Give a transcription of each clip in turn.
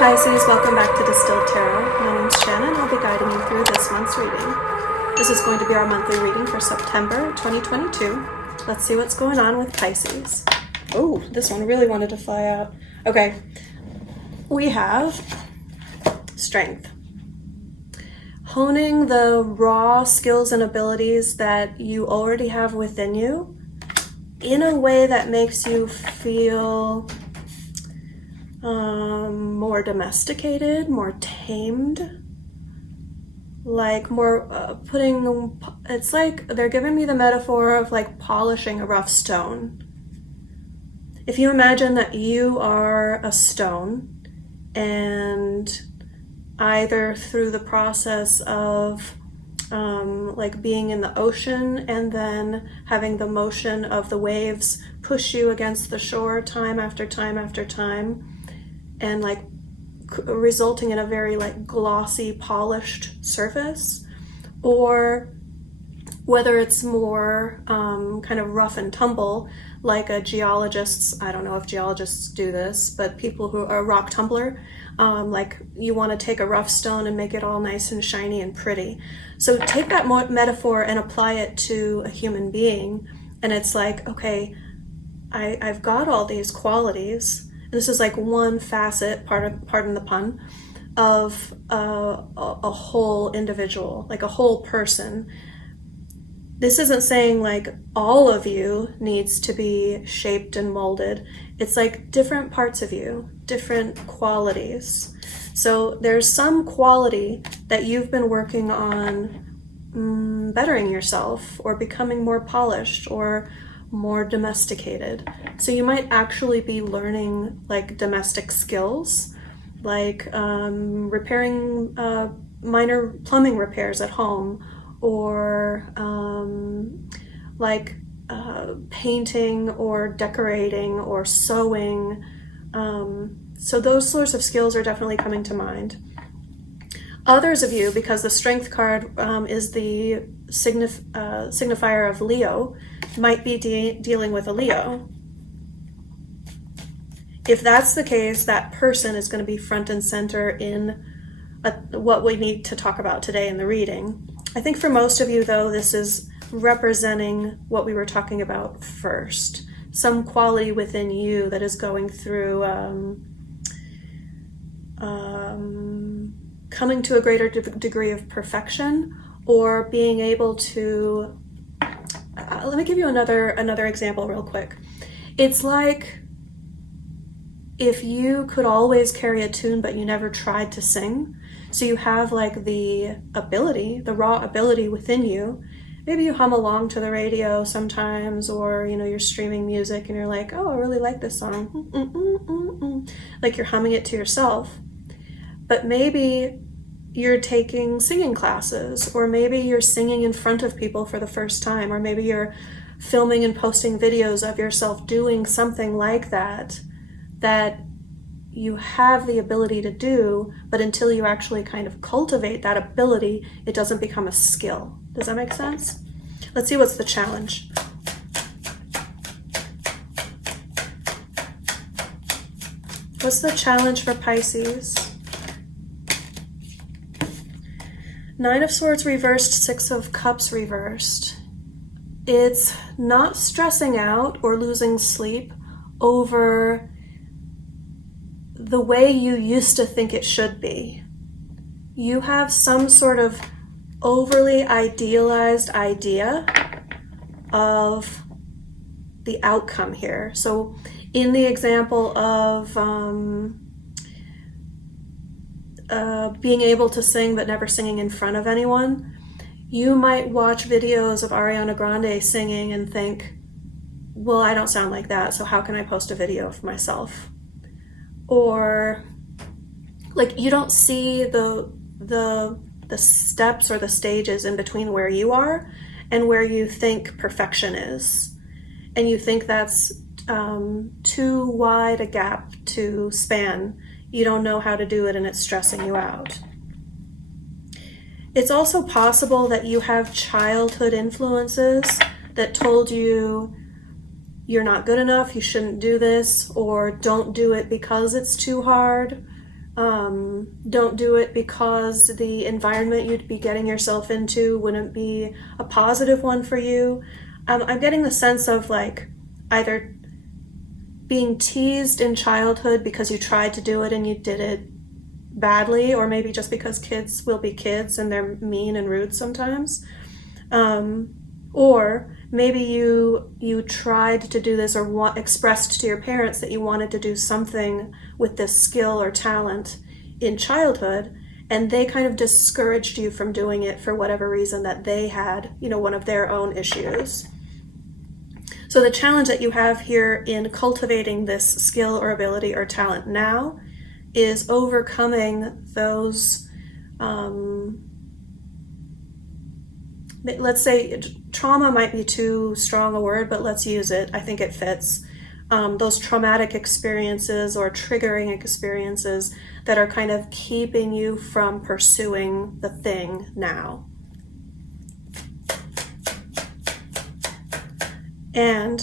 Pisces, welcome back to Distilled Tarot. My name's Shannon. I'll be guiding you through this month's reading. This is going to be our monthly reading for September 2022. Let's see what's going on with Pisces. Oh, this one really wanted to fly out. Okay, we have strength. Honing the raw skills and abilities that you already have within you in a way that makes you feel more domesticated, more tamed, like more it's like they're giving me the metaphor of like polishing a rough stone. If you imagine that you are a stone, and either through the process of like being in the ocean and then having the motion of the waves push you against the shore time after time after time, and like resulting in a very like glossy, polished surface, or whether it's more kind of rough and tumble, like a geologist's, I don't know if geologists do this, but people who are a rock tumbler, like you want to take a rough stone and make it all nice and shiny and pretty. So take that metaphor and apply it to a human being, and it's like, okay, I've got all these qualities. This is like one facet, pardon the pun, of a whole individual, like a whole person. This isn't saying like all of you needs to be shaped and molded. It's like different parts of you, different qualities. So there's some quality that you've been working on bettering yourself or becoming more polished or more domesticated. So you might actually be learning like domestic skills, like repairing minor plumbing repairs at home, or painting or decorating or sewing. So those sorts of skills are definitely coming to mind. Others of you, because the Strength card is the signifier of Leo, might be dealing with a Leo. If that's the case, that person is going to be front and center in what we need to talk about today in the reading. I think for most of you, though, this is representing what we were talking about first. Some quality within you that is going through coming to a greater degree of perfection, or being able to let me give you another example real quick. It's like if you could always carry a tune but you never tried to sing. So you have like the ability, the raw ability within you. Maybe you hum along to the radio sometimes, or you're streaming music and you're like, oh, I really like this song. Like you're humming it to yourself. But maybe you're taking singing classes, or maybe you're singing in front of people for the first time, or maybe you're filming and posting videos of yourself doing something like that you have the ability to do, but until you actually kind of cultivate that ability, it doesn't become a skill. Does that make sense? Let's see what's the challenge. What's the challenge for Pisces? Nine of Swords reversed, Six of Cups reversed. It's not stressing out or losing sleep over the way you used to think it should be. You have some sort of overly idealized idea of the outcome here. So in the example of being able to sing but never singing in front of anyone, you might watch videos of Ariana Grande singing and think, well, I don't sound like that, so how can I post a video of myself? Or like you don't see the steps or the stages in between where you are and where you think perfection is, and you think that's too wide a gap to span. You don't know how to do it and it's stressing you out. It's also possible that you have childhood influences that told you you're not good enough, you shouldn't do this, or don't do it because it's too hard, Don't do it because the environment you'd be getting yourself into wouldn't be a positive one for you. I'm getting the sense of like either being teased in childhood because you tried to do it and you did it badly, or maybe just because kids will be kids and they're mean and rude sometimes. Or maybe you tried to do this or expressed to your parents that you wanted to do something with this skill or talent in childhood, and they kind of discouraged you from doing it for whatever reason that they had, one of their own issues. So the challenge that you have here in cultivating this skill or ability or talent now is overcoming those, let's say trauma might be too strong a word, but let's use it. I think it fits. Those traumatic experiences or triggering experiences that are kind of keeping you from pursuing the thing now. And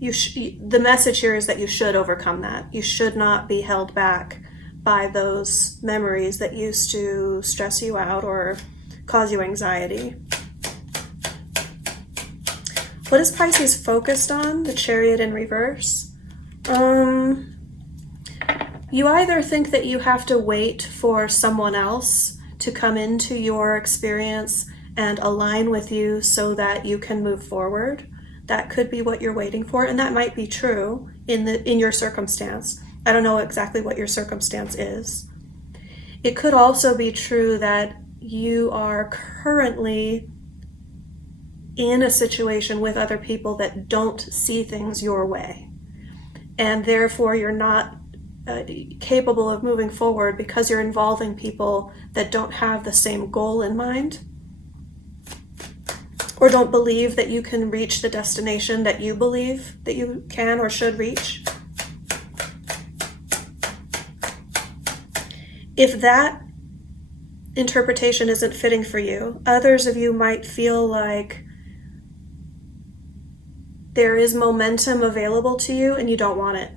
the message here is that you should overcome that. You should not be held back by those memories that used to stress you out or cause you anxiety. What is Pisces focused on? The Chariot in reverse. You either think that you have to wait for someone else to come into your experience and align with you so that you can move forward. That could be what you're waiting for, and that might be true in your circumstance. I don't know exactly what your circumstance is. It could also be true that you are currently in a situation with other people that don't see things your way, and therefore you're not capable of moving forward because you're involving people that don't have the same goal in mind, or don't believe that you can reach the destination that you believe that you can or should reach. If that interpretation isn't fitting for you, others of you might feel like there is momentum available to you and you don't want it.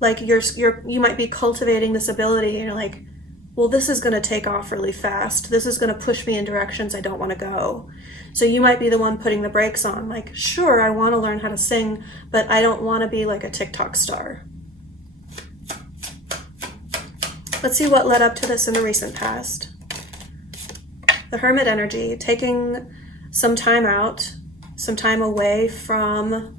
Like you might be cultivating this ability and you're like, well, this is going to take off really fast. This is going to push me in directions I don't want to go. So you might be the one putting the brakes on. Like, sure, I want to learn how to sing, but I don't want to be like a TikTok star. Let's see what led up to this in the recent past. The Hermit energy, taking some time out, some time away from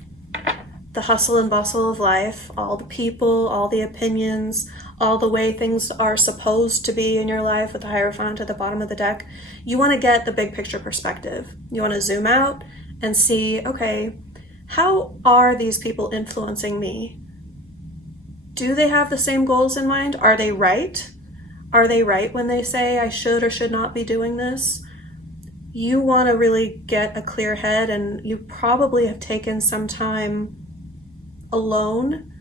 the hustle and bustle of life, all the people, all the opinions, all the way things are supposed to be in your life with the Hierophant at the bottom of the deck. You want to get the big picture perspective. You want to zoom out and see, okay, how are these people influencing me? Do they have the same goals in mind? Are they right? Are they right when they say I should or should not be doing this? You want to really get a clear head, and you probably have taken some time alone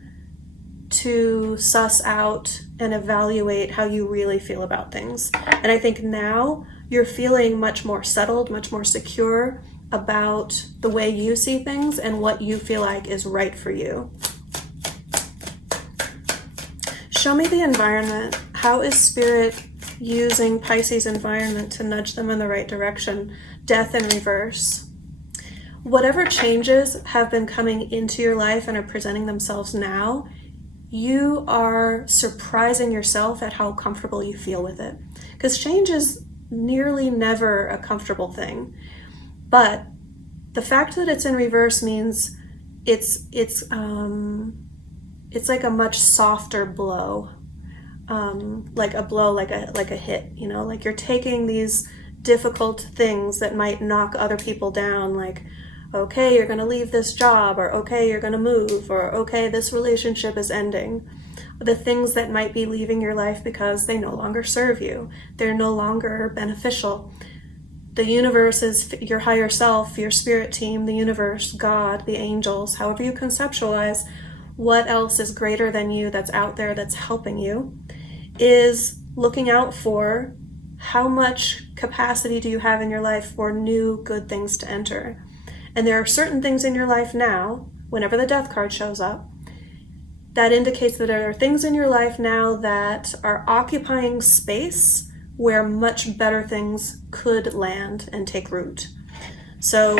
to suss out and evaluate how you really feel about things. And I think now you're feeling much more settled, much more secure about the way you see things and what you feel like is right for you. Show me the environment. How is Spirit using Pisces environment to nudge them in the right direction? Death in reverse. Whatever changes have been coming into your life and are presenting themselves now, you are surprising yourself at how comfortable you feel with it. Because change is nearly never a comfortable thing. But the fact that it's in reverse means it's like a much softer blow. Like a blow, like a hit, like you're taking these difficult things that might knock other people down, like, okay, you're going to leave this job, or okay, you're going to move, or okay, this relationship is ending. The things that might be leaving your life because they no longer serve you. They're no longer beneficial. The universe is your higher self, your spirit team, the universe, God, the angels, however you conceptualize what else is greater than you that's out there that's helping you, is looking out for how much capacity do you have in your life for new good things to enter. And there are certain things in your life now, whenever the death card shows up, that indicates that there are things in your life now that are occupying space where much better things could land and take root. So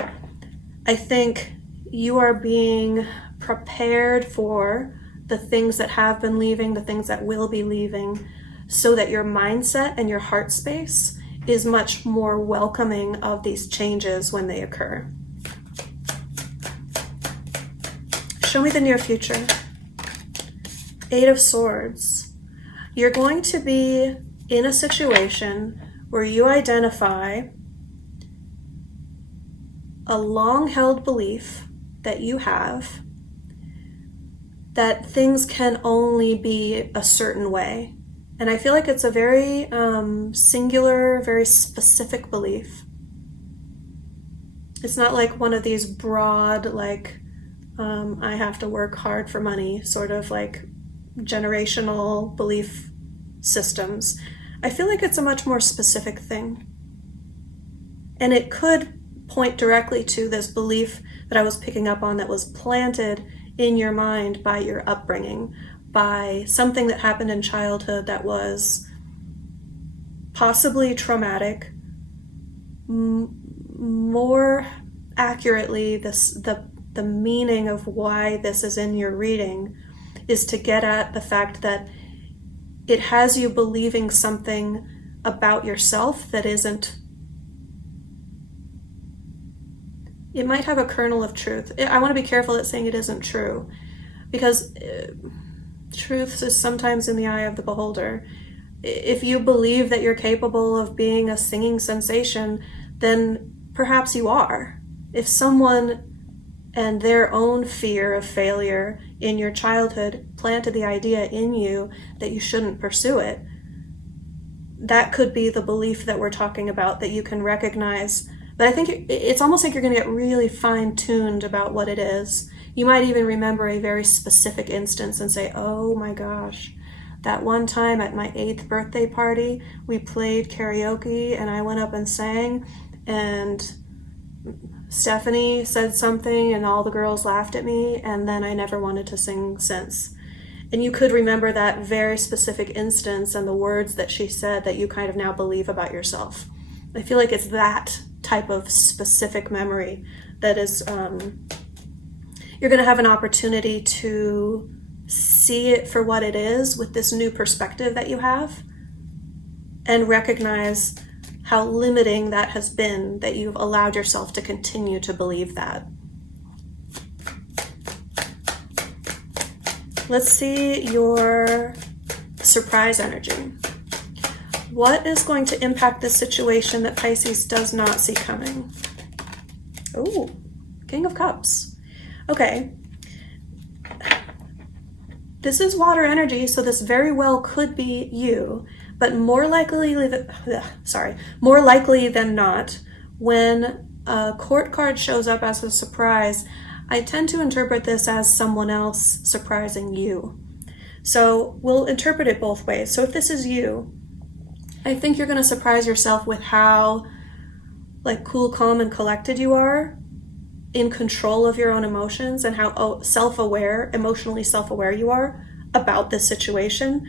I think you are being prepared for the things that have been leaving, the things that will be leaving, so that your mindset and your heart space is much more welcoming of these changes when they occur. Show me the near future. 8 of Swords. You're going to be in a situation where you identify a long-held belief that you have that things can only be a certain way. And I feel like it's a very singular, very specific belief. It's not like one of these broad, like, I have to work hard for money, sort of like generational belief systems. I feel like it's a much more specific thing. And it could point directly to this belief that I was picking up on that was planted in your mind by your upbringing, by something that happened in childhood that was possibly traumatic. More accurately, the meaning of why this is in your reading is to get at the fact that it has you believing something about yourself that isn't. It might have a kernel of truth. I want to be careful at saying it isn't true, because truth is sometimes in the eye of the beholder. If you believe that you're capable of being a singing sensation, then perhaps you are. If someone and their own fear of failure in your childhood planted the idea in you that you shouldn't pursue it, that could be the belief that we're talking about that you can recognize. But I think it's almost like you're going to get really fine-tuned about what it is. You might even remember a very specific instance and say, oh my gosh, that one time at my 8th birthday party, we played karaoke and I went up and sang, and Stephanie said something and all the girls laughed at me, and then I never wanted to sing since. And you could remember that very specific instance and the words that she said that you kind of now believe about yourself. I feel like it's that type of specific memory that is, you're going to have an opportunity to see it for what it is with this new perspective that you have, and recognize how limiting that has been, that you've allowed yourself to continue to believe that. Let's see your surprise energy. What is going to impact this situation that Pisces does not see coming? Oh, King of Cups. Okay. This is water energy, so this very well could be you, but more likely than not, when a court card shows up as a surprise, I tend to interpret this as someone else surprising you. So we'll interpret it both ways. So if this is you, I think you're going to surprise yourself with how cool, calm, and collected you are, in control of your own emotions, and how emotionally self-aware you are about this situation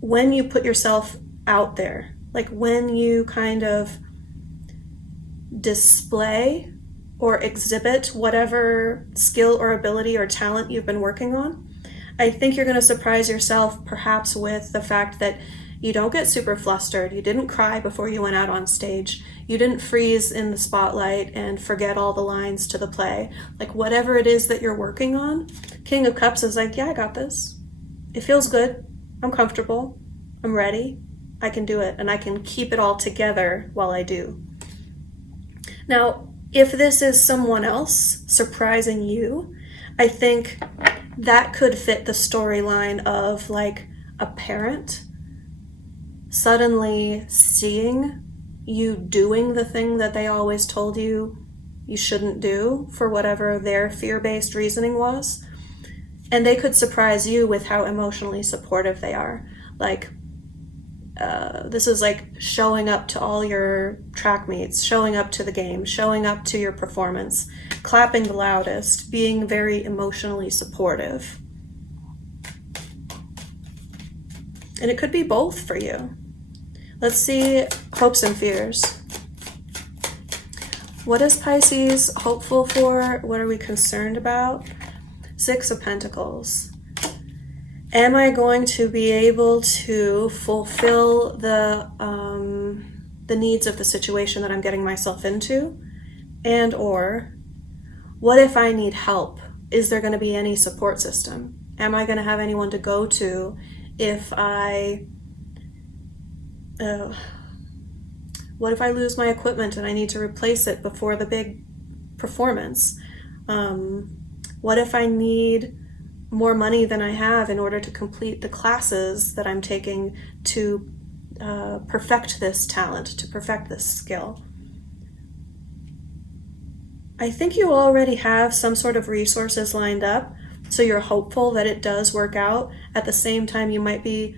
when you put yourself out there. Like when you kind of display or exhibit whatever skill or ability or talent you've been working on. I think you're going to surprise yourself perhaps with the fact that you don't get super flustered. You didn't cry before you went out on stage. You didn't freeze in the spotlight and forget all the lines to the play. Like whatever it is that you're working on, King of Cups is like, yeah, I got this. It feels good. I'm comfortable. I'm ready. I can do it. And I can keep it all together while I do. Now, if this is someone else surprising you, I think that could fit the storyline of like a parent suddenly seeing you doing the thing that they always told you you shouldn't do for whatever their fear-based reasoning was. And they could surprise you with how emotionally supportive they are. Like, this is like showing up to all your track meets, showing up to the game, showing up to your performance, clapping the loudest, being very emotionally supportive. And it could be both for you. Let's see hopes and fears. What is Pisces hopeful for? What are we concerned about? Six of Pentacles. Am I going to be able to fulfill the needs of the situation that I'm getting myself into? And or, what if I need help? Is there going to be any support system? Am I going to have anyone to go to if what if I lose my equipment and I need to replace it before the big performance? What if I need more money than I have in order to complete the classes that I'm taking to perfect this talent, to perfect this skill? I think you already have some sort of resources lined up, so you're hopeful that it does work out. At the same time, you might be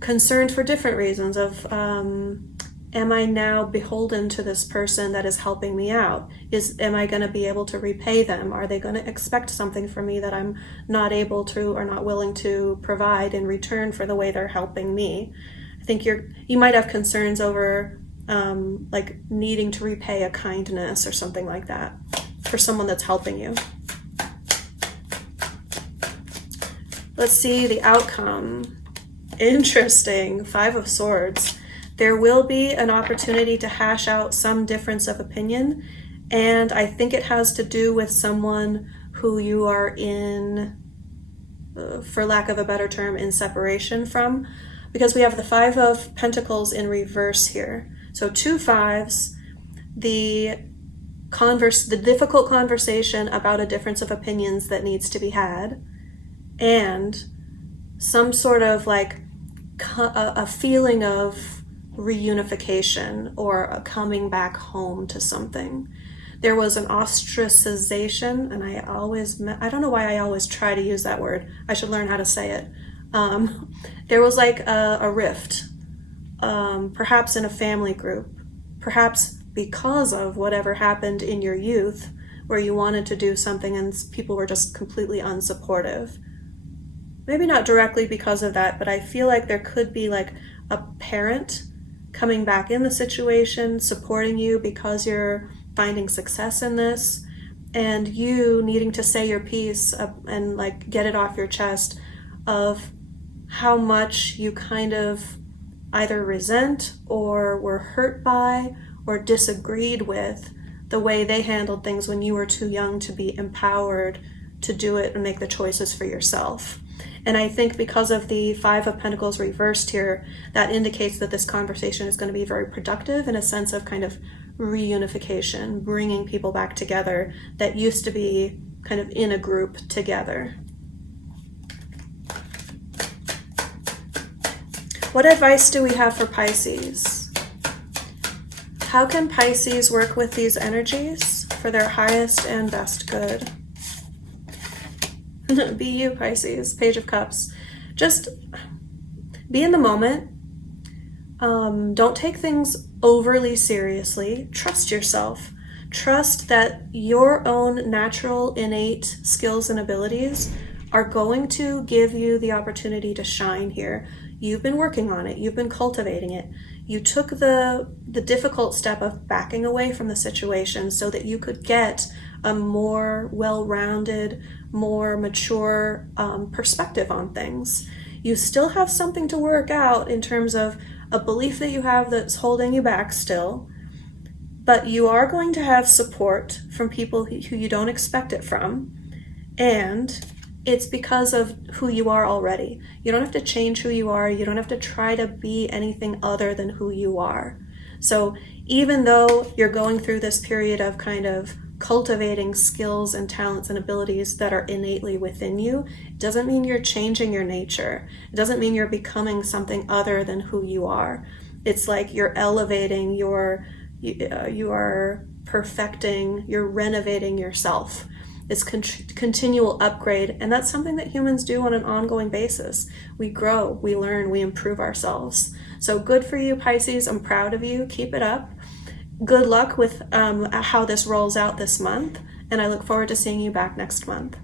concerned for different reasons of, am I now beholden to this person that is helping me out? Am I going to be able to repay them? Are they going to expect something from me that I'm not able to or not willing to provide in return for the way they're helping me? I think you might have concerns over like needing to repay a kindness or something like that for someone that's helping you. Let's see the outcome. Interesting. 5 of Swords. There will be an opportunity to hash out some difference of opinion, and I think it has to do with someone who you are in, for lack of a better term, in separation from, because we have the 5 of Pentacles in reverse here. So 2 5s, the difficult conversation about a difference of opinions that needs to be had, and some sort of like a feeling of reunification or a coming back home to something. There was an ostracization, and I don't know why I always try to use that word. I should learn how to say it. There was like a rift, perhaps in a family group, perhaps because of whatever happened in your youth where you wanted to do something and people were just completely unsupportive. Maybe not directly because of that, but I feel like there could be like a parent coming back in the situation, supporting you because you're finding success in this, and you needing to say your piece and like get it off your chest of how much you kind of either resent or were hurt by or disagreed with the way they handled things when you were too young to be empowered to do it and make the choices for yourself. And I think because of the 5 of Pentacles reversed here, that indicates that this conversation is going to be very productive in a sense of kind of reunification, bringing people back together that used to be kind of in a group together. What advice do we have for Pisces? How can Pisces work with these energies for their highest and best good? Be you, Pisces. Page of Cups. Just be in the moment. Don't take things overly seriously. Trust yourself. Trust that your own natural, innate skills and abilities are going to give you the opportunity to shine here. You've been working on it. You've been cultivating it. You took the difficult step of backing away from the situation so that you could get a more well-rounded, more mature perspective on things. You still have something to work out in terms of a belief that you have that's holding you back still, but you are going to have support from people who you don't expect it from, and it's because of who you are already. You don't have to change who you are. You don't have to try to be anything other than who you are. So even though you're going through this period of kind of cultivating skills and talents and abilities that are innately within you, it doesn't mean you're changing your nature. It doesn't mean you're becoming something other than who you are. It's like you're elevating, you are perfecting, you're renovating yourself. It's continual upgrade, and that's something that humans do on an ongoing basis. We grow, we learn, we improve ourselves. So good for you, Pisces. I'm proud of you. Keep it up. Good luck with how this rolls out this month, and I look forward to seeing you back next month.